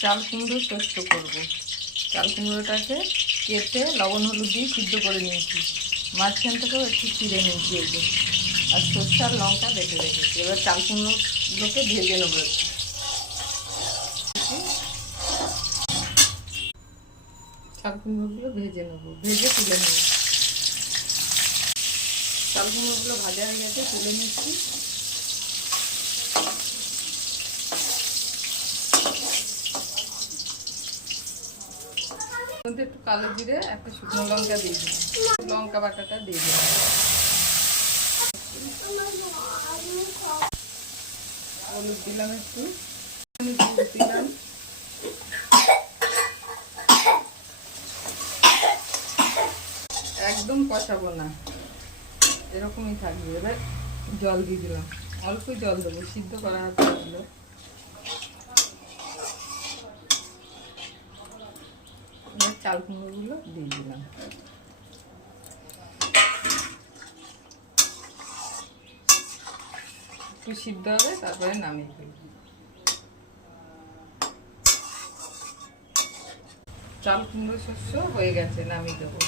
চাল কুমড়ো শস্য করব। চাল কুমড়োটাকে কেটে লবণ হলুদ দিয়ে সিদ্ধ করে নিয়েছি, মাঝখানটাকেও একটু চিড়ে নিয়েছি এগুলো, আর সর্ষে আর লঙ্কা বেটে রেখেছি। এবার চাল কুমড়োগুলোকে ভেজে নেব। চাল কুমড়োগুলো ভেজে নেব, ভেজে তুলে নেব। চাল কুমড়োগুলো ভাজা হয়ে গেছে, তুলে নিচ্ছি। মধ্যে একটু কালো জিরে, একটা শুকনো লঙ্কা দিয়ে দিলাম, লঙ্কা বাটাটা দিয়ে দিলাম, হলুদ দিলাম, একটু দিলাম, একদম কষাবো না, এরকমই থাকবে। এবার জল দিয়ে দিলাম, অল্পই জল দেবো, সিদ্ধ করা হচ্ছিল। এবার চাল কুমড়োগুলো দিয়ে দিলাম, একটু সিদ্ধ হবে, তারপরে নামিয়ে ফেলব। চাল কুমড়ো শস্য হয়ে গেছে, নামিয়ে দেবো।